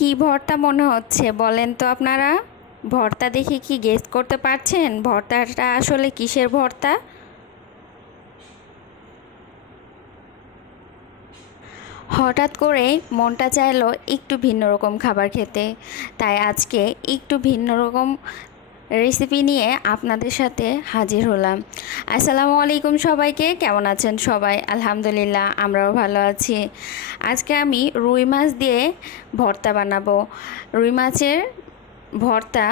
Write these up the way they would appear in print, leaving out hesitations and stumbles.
কি ভর্তা মনে হচ্ছে বলেন তো আপনারা? ভর্তা দেখে কি গেস করতে পারছেন ভর্তাটা আসলে কিসের ভর্তা? হঠাৎ করে মনটা চাইলো একটু ভিন্ন রকম খাবার খেতে, তাই আজকে একটু ভিন্ন রকম রেসিপি নিয়ে আপনাদের সাথে হাজির হলাম। আসসালামু আলাইকুম সবাইকে, কেমন আছেন সবাই? আলহামদুলিল্লাহ, আমরাও ভালো আছি। আজকে আমি রুই মাছ দিয়ে ভর্তা বানাবো। রুই মাছের ভর্তা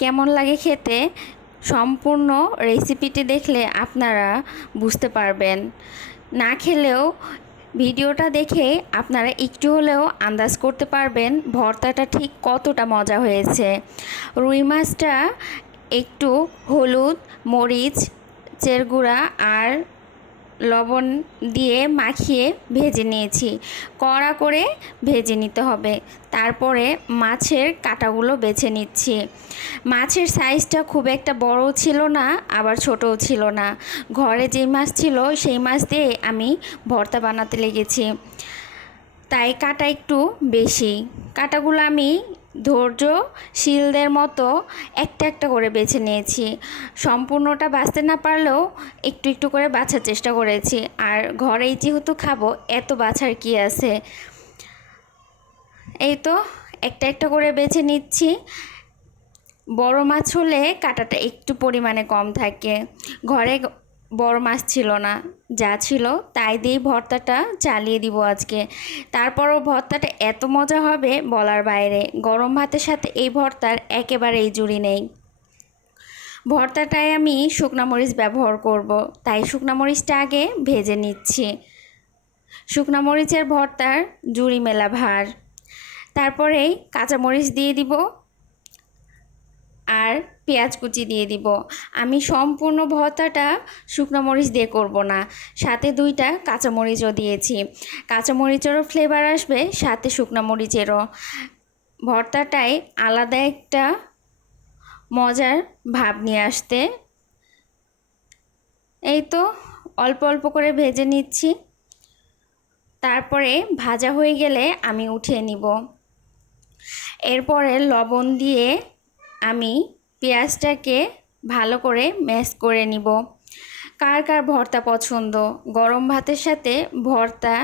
কেমন লাগে খেতে, সম্পূর্ণ রেসিপিটি দেখলে আপনারা বুঝতে পারবেন। না খেলেও ভিডিওটা দেখে আপনারা একটু হলেও আন্দাজ করতে পারবেন ভর্তাটা ঠিক কতটা মজা হয়েছে। রুই মাছটা একটু হলুদ, মরিচ, গুঁড়া আর লবণ দিয়ে মাখিয়ে ভেজে নিয়েছি। কড়া করে ভেজে নিতে হবে। তারপরে মাছের কাঁটাগুলো বেছে নিচ্ছি। মাছের সাইজটা খুব একটা বড় ছিল না, আবার ছোটও ছিল না। ঘরে যে মাছ ছিল সেই মাছ দিয়ে আমি ভর্তা বানাতে লেগেছি, তাই কাটা একটু বেশি। কাটাগুলো আমি ধৈর্যশীলদের মতো একটা একটা করে বেছে নিয়েছি। সম্পূর্ণটা বাছতে না পারলেও একটু একটু করে বাছার চেষ্টা করেছি। আর ঘরেই যেহেতু খাবো, এত বাছার কি আছে। এই তো একটা একটা করে বেছে নিচ্ছি। বড় মাছ হলে কাঁটাটা একটু পরিমাণে কম থাকে। ঘরে বড় মাছ ছিল না, যা ছিল তাই দিয়েই ভর্তাটা চালিয়ে দিব আজকে। তারপরও ভর্তাটা এত মজা হবে বলার বাইরে। গরম ভাতের সাথে এই ভর্তার একেবারেই জুড়ি নেই। ভর্তাটায় আমি শুকনা মরিচ ব্যবহার করব, তাই শুকনা মরিচটা আগে ভেজে নিচ্ছি। শুকনা মরিচের ভর্তার জুড়ি মেলা ভার। তারপরেই কাঁচামরিচ দিয়ে দিব আর পেঁয়াজ কুচি দিয়ে দিব। আমি সম্পূর্ণ ভর্তাটা শুকনো মরিচ দিয়ে করব না, সাথে 2টা কাঁচামরিচও দিয়েছি। কাঁচামরিচেরও ফ্লেভার আসবে, সাথে শুকনো মরিচেরও। ভর্তাটায় আলাদা একটা মজার ভাব নিয়ে আসতে। এই তো অল্প অল্প করে ভেজে নিচ্ছি। তারপরে ভাজা হয়ে গেলে আমি উঠিয়ে নিব। এরপরে লবণ দিয়ে আমি পেঁয়াজটাকে ভালো করে ম্যাশ করে নিব। কার কার ভর্তা পছন্দ? গরম ভাতের সাথে ভর্তা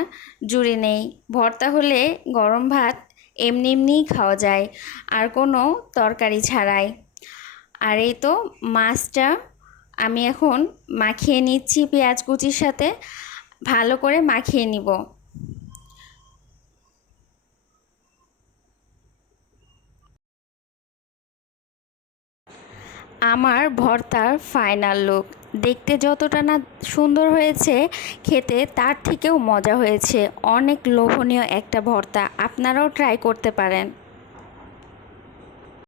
জুড়ে নেই। ভর্তা হলে গরম ভাত এমনি এমনিই খাওয়া যায়, আর কোনো তরকারি ছাড়াই। আর এই তো মাছটা আমি এখন মাখিয়ে নিচ্ছি পেঁয়াজ কুচির সাথে, ভালো করে মাখিয়ে নিব। আমার ভর্তার ফাইনাল লুক দেখতে যতটা না সুন্দর হয়েছে, খেতে তার থেকেও মজা হয়েছে। অনেক লোভনীয় একটা ভর্তা, আপনারাও ট্রাই করতে পারেন।